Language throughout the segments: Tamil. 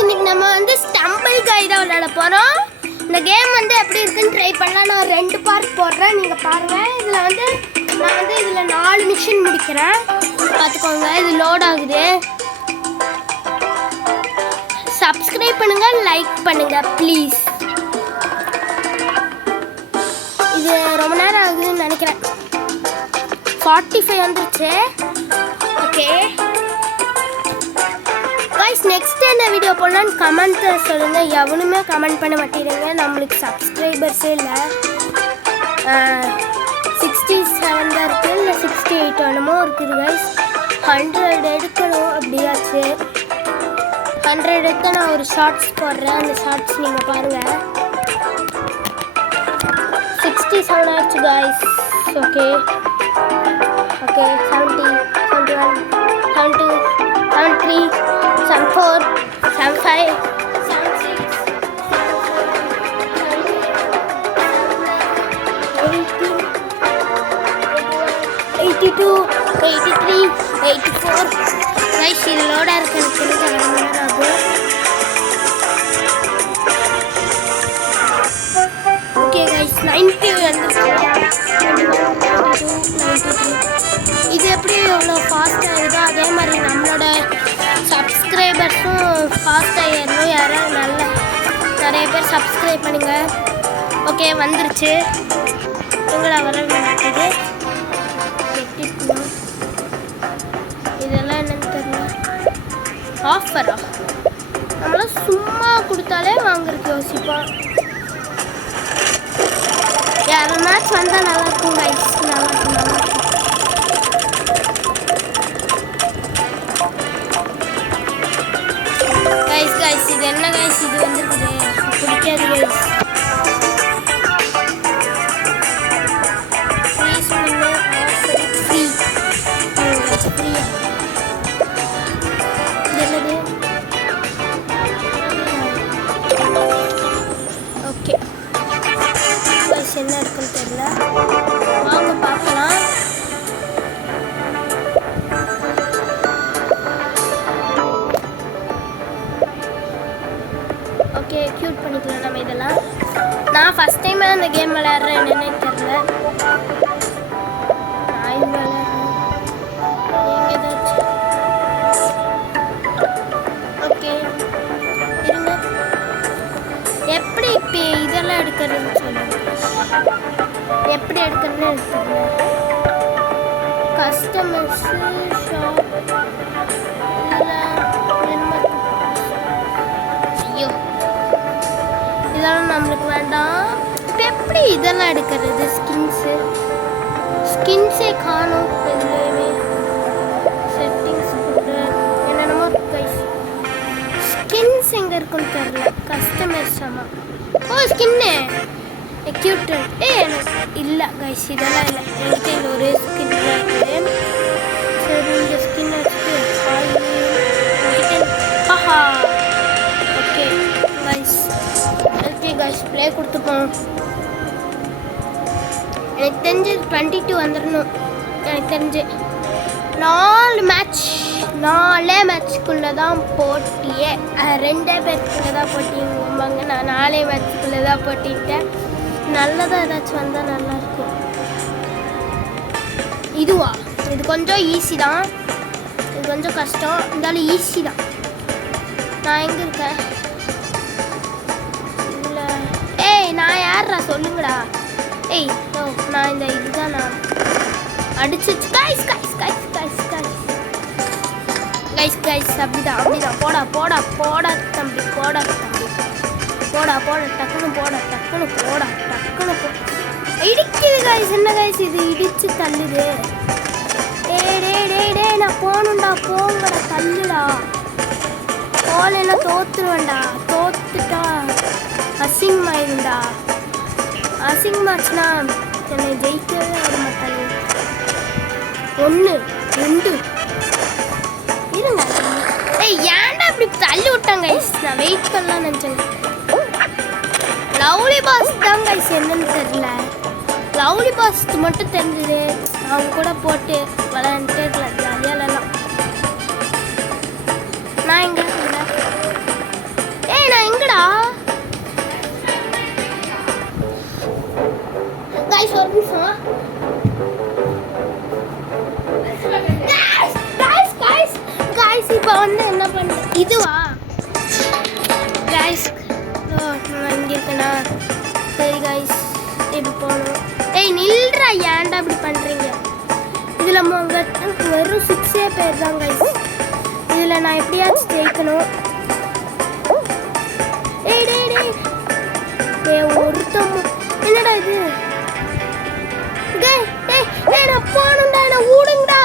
இன்னைக்கு நம்ம வந்து ஸ்டம்பிள் கைட் விளையாட போறோம். இந்த கேம் வந்து எப்படி இருக்குன்னு ட்ரை பண்ணலாம். நான் 2 பார்ட் போடுறேன், நீங்க பாருங்க. நான் வந்து இதுல 4 மிஷன் முடிக்கிறேன், பார்த்துக்கோங்க. இது லோட் ஆகுது. சப்ஸ்கிரைப் பண்ணுங்க, லைக் பண்ணுங்க ப்ளீஸ். இது ரொம்ப நேரம் ஆகுதுன்னு நினைக்கிறேன். 45 வந்துருச்சு. ஓகே கைஸ், நெக்ஸ்ட் என்ன வீடியோ போடலான்னு கமெண்ட்டில் சொல்லுங்கள். எவனுமே கமெண்ட் பண்ண மாட்டேங்கிறீங்க. நம்மளுக்கு சப்ஸ்கிரைபர்ஸே இல்லை. 67 தான் இருக்குது, இல்லை 68 என்னமோ இருக்குது கைஸ். 100 எடுக்கணும். அப்படியாச்சு 100 எடுக்க நான் ஒரு ஷார்ட்ஸ் போடுறேன். அந்த ஷார்ட்ஸ் நீங்கள் பாருங்கள். 67 ஆச்சு கைஸ். Okay okay 70, 71, 72, 73, 74, 75, 76, 82, 83, 84. கைஸ் இது லோடாக இருக்கு. எனக்கு ஆகும். ஓகே கைஸ் 90 வந்துச்சு. 91, 92, 93. இது எப்படி எவ்வளோ ஃபாஸ்ட் ஆகுதோ அதே மாதிரி நம்மளோட சப்ஸ்கிரைபர்ஸும் ஃபாஸ்ட்டாக ஏறணும். யாரும் நிறைய பேர் சப்ஸ்கிரைப் பண்ணுங்க. ஓகே வந்துருச்சு. உங்களை வர மாட்டேது. இதெல்லாம் என்னன்னு தெரியல. ஆஃபரா? நம்மளாம் சும்மா கொடுத்தாலே வாங்குறதுக்கு யோசிப்போம். யாரும் மேட்ச் வந்தால் நல்லாயிருக்கும் கைஸ். நல்லாயிருக்கும். கைஸ் இது என்ன கைஸ்? இது வந்துருக்குது, பிடிக்காது கைஸ். ஓகே கைஸ் என்ன இருக்குன்னு தெரியல. வாங்க பார்க்கலாம். ஓகே க்யூட் பண்ணிக்கலாம் நம்ம இதெல்லாம். நான் ஃபஸ்ட் டைம் அந்த கேம் விளையாடுறேன், என்னன்னே தெரியல. நான் விளையாடுறேன் ஏதாச்சும். ஓகே இருங்க, எப்படி இப்போ இதெல்லாம் எடுக்கிறதுன்னு சொல்லுங்க. எப்படி எடுக்கிறதுன்னு எடுத்துருங்க. கஸ்டமர்ஸு ஷாப் இதெல்லாம் நம்மளுக்கு வேண்டாம். இப்போ எப்படி இதெல்லாம் எடுக்கிறது? ஸ்கின்ஸே காணும். இதுலேயுமே செட்டிங்ஸ் போட்டு என்னென்னமோ கைஸ். ஸ்கின்ஸ் எங்கே இருக்குன்னு தெரில. கஸ்டமர்ஸ் ஆமாம். ஓ ஸ்கின்னு க்யூட்டு. எனக்கு இல்லை கைஸ், இதெல்லாம் இல்லை. என்கிட்ட இந்த ஒரு ஸ்கின் இருக்குது. சரி இந்த ஸ்கின் வச்சுட்டு ஆஹா. Okay guys, okay guys play கொடுத்துப்போம். எனக்கு தெரிஞ்சு 22 வந்துடணும். எனக்கு தெரிஞ்சு 4 மேட்ச்க்குள்ளே தான் போட்டியே. 2 பேருக்குள்ளே தான் போட்டிங்கம்பாங்க. நான் 4 மேட்ச்க்குள்ளே தான் போட்டிட்டேன். நல்லதாக ஏதாச்சும் வந்தால் நல்லாயிருக்கும். இதுவா? இது கொஞ்சம் ஈஸி தான். இது கொஞ்சம் கஷ்டம், இருந்தாலும் ஈஸி தான். நான் எங்கே இருக்கேன்? இல்லை நான் யாரா சொல்லுங்கடா. ஓ நான் இந்த இதுதான் நான் அடிச்சிச்சு. Guys guys guys guys guys guys guys அப்படிதான் அப்படிதான். போடா போடா போடா தம்பி, போடா தம்பி, போடா போடா டக்குன்னு போடா டக்குன்னு போடா டக்குன்னு போ. இடிக்குது கைஸ். என்ன கைஸ் இது இடிச்சு தள்ளுது? டே நான் போகணுண்டா. போங்கடா, தள்ளுடா. போகலைன்னா தோத்துருவேன்டா. தோத்துட்டா அசிங்கமாயிருண்டா. அசிங்கமாச்சுன்னா என்னை ஜெயிக்கவே விட மாட்டாங்க. 1 2 இருங்க. ஏன்டா இப்படி தள்ளி விட்டாங்க கைஸ்? நான் வெயிட் பண்ணலாம்னு நினச்சேங்க. லவ்லி பாஸ் தான் கைஸ் என்னன்னு தெரியல. லவ்லி பாஸ் மட்டும் தெரிஞ்சது. அவங்க கூட போட்டு விளையாண்டுட்டு ஜாலியாக விளையாடலாம். நான் எங்க ஏய் நான் எங்கடா गाइस ஒரு நிமிஷம் गाइस இப்போ வந்து என்ன பண்ண இதுவா गाइस நான் இங்க இருக்கேனா சரி गाइस இப்ப போறோம் ஏய் நில்றா ஏன்டா இப்படி பண்றீங்க இதுல வெறும் 6 பேர் தான் गाइस இதுல நான் எப்படியாச்சும் ஜெயிக்கணும் ஏய் டேய் டேய் ஏய் ஒருத்தம் என்னடா இது ஏய் நான் போணும்டா நான் ஊடுங்கடா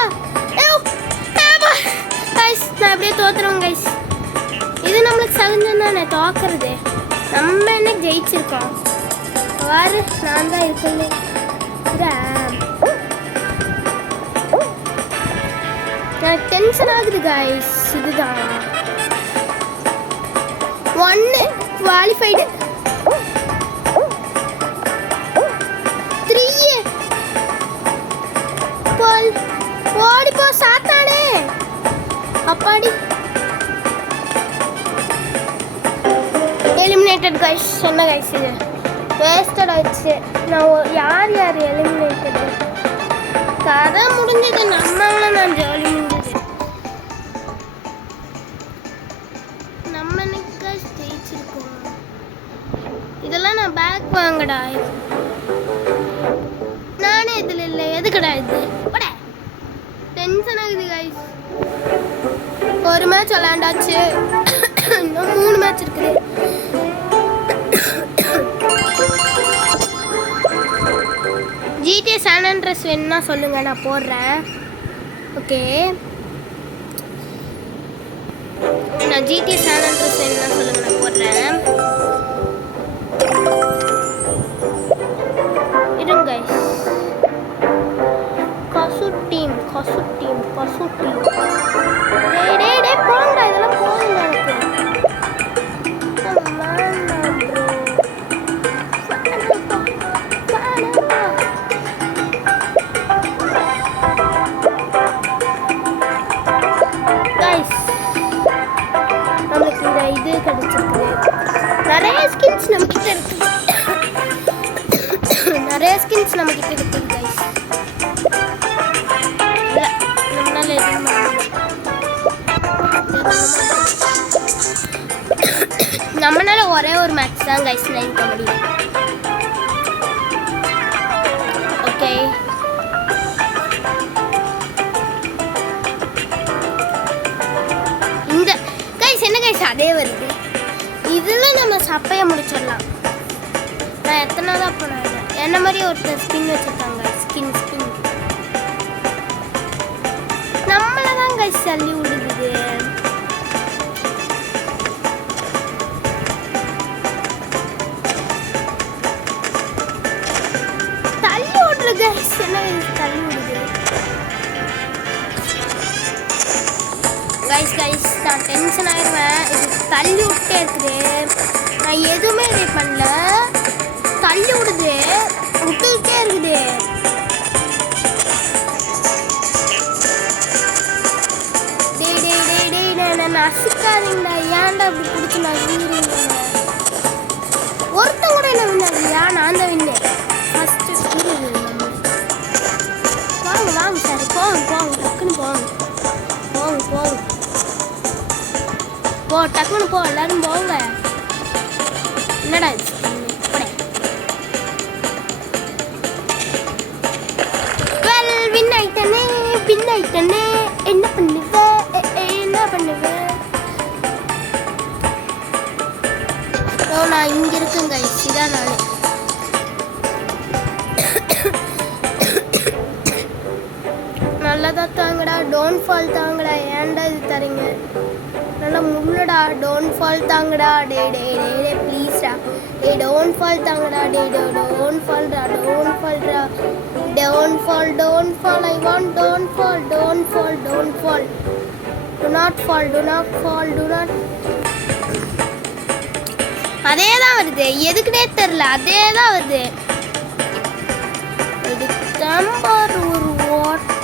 गाइस நான் அப்படியே தோத்துறோம் गाइस இது நம்மளுக்கு சகஜம் தானே தோக்குறது நம்ம என்ன ஜெயிச்சிருக்கோம் பாரு நான் தான் இருக்கேன் நான் டென்ஷன் ஆகுது गाइस இதுதான் 1 குவாலிஃபைடு 3 ஓடி போ சாத்தானே அப்பாடி எலிமினேட்டட் गाइस என்ன गाइस இது வேஸ்டட் ஆயிடுச்சு நான் யார் எலிமினேட்டட் கதை முடிஞ்சது நம்மள நான் ஜாலி முடிஞ்சது நம்ம நிக்க ஜெயிச்சிருக்கோம் இதெல்லாம் நான் பேக் வாங்கடா நானே இதுல இல்லை எதுக்கடா இது போட டென்ஷன் ஆகுது गाइस ஒரு மேட்ச் விளையாண்டாச்சு இன்னும் 3 மேட்ச் இருக்குது GTA San Andreas வேணும்னா சொல்லுங்க நான் போடுறேன் ஓகே நான் GTA San Andreas வேணும்னா சொல்லுங்க நான் போடுறேன் இருங்க गाइस கசு டீம் டேய் போங்கடா இதெல்லாம் போகுங்க எனக்கு நம்மளுக்கு இந்த இது கிடைச்சிருக்கு நிறைய ஸ்கின்ஸ் நம்மகிட்ட இருக்கு நிறைய ஸ்கின்ஸ் நம்மகிட்ட இருக்கு गाइस நம்மனால ஒரே ஒரு மேட்ச் தான் गाइस நினைக்க முடியும் ஓகே இந்த गाइस என்ன गाइस அதே வருது இதுல நம்ம சப்பைய முடிச்சிடலாம் நான் எத்தனை தான் போனேன் என்ன மாதிரி ஒரு ஸ்கின் வச்சிருக்காங்க ஸ்கின் நம்மள தான் गाइस தள்ளி விடுது गाइस என்ன தள்ளி விடுது गाइस நான் டென்ஷன் ஆயிடுவேன் இது தள்ளி விட்டே இருக்குது நான் எதுவுமே இது பண்ணல தள்ளி விடுது விட்டுக்கிட்டே இருக்குது டேய் நான் நசுக்காதீங்கடா ஏன்டா அப்படி பிடிச்சி நசுங்கிறீங்க ஒருத்தன் கூட என்ன வின்னாதியா நான் தான் வின்னேன் ஃபஸ்ட்டு வாங்க சார் போங்க டக்குன்னு போங்க டக்குன்னு போ எல்லாரும் போங்க என்னடா வின் ஆயிட்டனே என்ன பண்ணுவ நான் இங்க இருக்கேன் गाइस இதான் நானே நல்லதா தாங்கடா டோன்ட் ஃபால் தாங்கடா ஏன்டா இது தரீங்க நல்லா முள்ளடா டோன்ட் ஃபால் தாங்கடா டே ப்ளீஸ்டா டோன்ட் ஃபால் தாங்கடா டோன்ட் ஃபால்டா don't fall I want don't fall do not fall அதே தான் வருது எதுக்குனே தெரியல அதே தான் வருது எடுத்தம்பர் ஒரு ஓட்டம்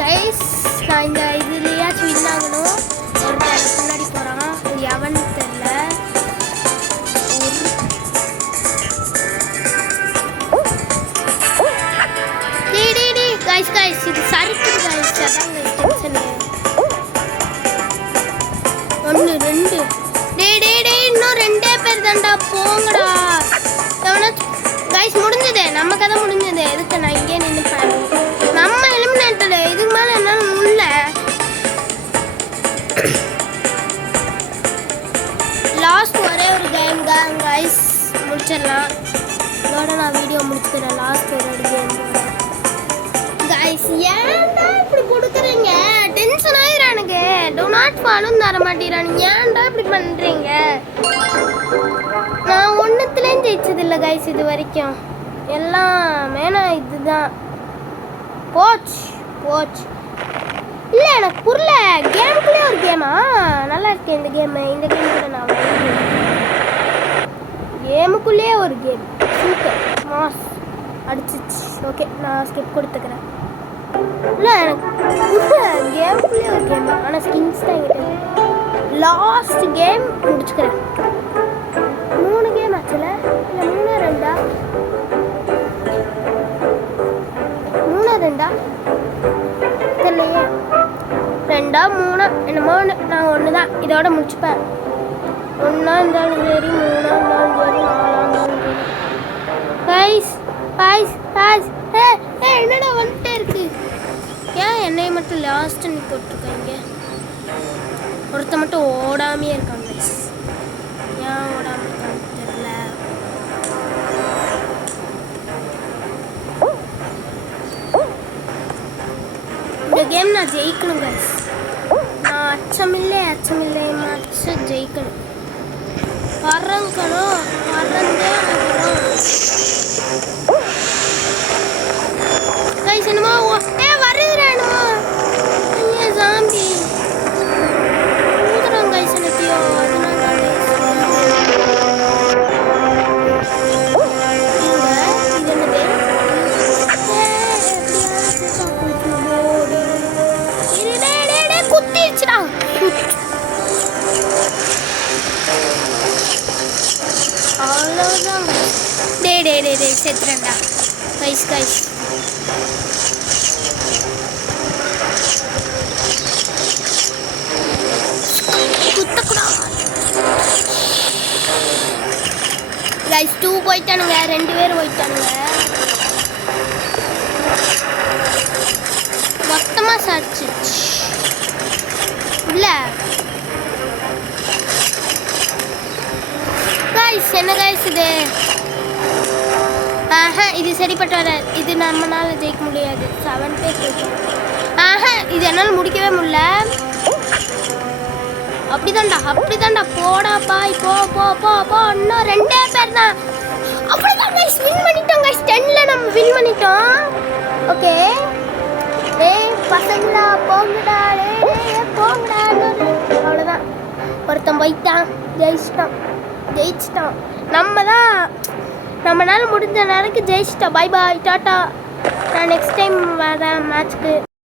கைஸ் நான் இந்த இதுலேயாச்சும் வின் ஆகணும். ஒருத்தர் முன்னாடி போகிறான், எவன் தெரியல. கைஸ் கைஸ் இது சறுக்குது கைஸ். அதான் கைஸ் டென்ஷனு. 1 2 டேய் இன்னும் 2 பேர் தான்டா. போங்கடா கைஸ். முடிஞ்சது, நம்ம கதை முடிஞ்சது. எதுக்கு நான் இங்கே நின்றுப்பேன்? நம்ம எலிமினேட்டட். இதுக்கு மேலே என்னால் முடியல. லாஸ்ட் ஒரே ஒரு கேம் தான் கைஸ், முடிச்சிடலாம். இதோட நான் வீடியோ முடிச்சுக்கிறேன். லாஸ்ட் ஒரு கேம் கைஸ். ஏன்டா இப்படி கொடுக்குறீங்க? டென்ஷன் ஆயிரானுங்க. டோ நாட் ஃபாலோன்னு தர மாட்டேறானுங்க. ஏன்டா இப்படி பண்ணுறீங்க? நான் ஒன்றுத்துலேயும் ஜெயிச்சதில்லை கைஸ் இது வரைக்கும். எல்லாமே நான் இதுதான். போச்சு இல்லை எனக்கு புரியல. கேமுக்குள்ளே ஒரு கேமா? நல்லா இருக்கு இந்த கேமு. இந்த கேம் கூட நான் கேமுக்குள்ளேயே ஒரு கேம். சூப்பர் மாஸ் அடிச்சிச்சு. ஓகே நான் ஸ்கிப் கொடுத்துக்கிறேன். இல்லை எனக்கு கேமுக்குள்ளேயே ஒரு கேம். ஆனால் ஸ்கின்ஸ் தான் என்கிட்ட. லாஸ்ட் கேம் முடிச்சுக்கிறேன். 3 கேம் ஆச்சுல? இல்லை 3 2 தெரியலையே. 2 3 என்னமோ ஒன்று. நான் 1 தான் இதோட முடிச்சுப்பேன். 1 இருந்தாலும் சரி, 3 இருந்தாலும் சரி, 4 இருந்தாலும் சரி. கைஸ் என்னடா வந்துட்டே இருக்கு? ஏன் என்னைய மட்டும் லாஸ்ட் நீ போட்டிருக்காங்க? ஒருத்த மட்டும் ஓடாமையே இருக்காங்க கைஸ். ஏன் ஓடாம இருக்கான்னு தெரியல. இந்த கேம் நான் ஜெயிக்கணும் கைஸ். நான் அச்சமில்லை ஜெயிக்கணும். பறந்தே கைஸ். என்னமோ வருதுறானுமோ ஜாம்பி ஊதுறாங்க கைஸ். எனக்கையோ குத்திடுச்சுடா. அவ்வளோதான் டே செத்துறேன்டா கைஸ். கைஸ் 2 போயிட்டானுங்க. 2 பேர் போயிட்டானுங்க. மொத்தமாக சாச்சிச்சு இல்லை கைஸ். என்ன கைஸ் இது? இது சரிப்பட்டு வராது. இது நம்மளால ஜெயிக்க முடியாது. 7 பேர் போயிட்டோம். இது என்னால் முடிக்கவே முடியல. அப்படிதான்டா போடா பாய். போ இன்னும் 2 பேர் தான். அப்படிதான் கைஸ் வின் பண்ணிட்டோம் கைஸ். 10ல நம்ம வின் பண்ணிட்டோம். ஓகே பசங்களா போங்கடா. போங்கடா. அவ்வளோதான். ஒருத்தன் போயிட்டான். ஜெயிச்சிட்டான். நம்மளால முடிஞ்ச நேரத்துக்கு ஜெயிச்சிட்டோம். Bye bye tata. நான் நெக்ஸ்ட் டைம் வரேன் மேட்ச்க்கு.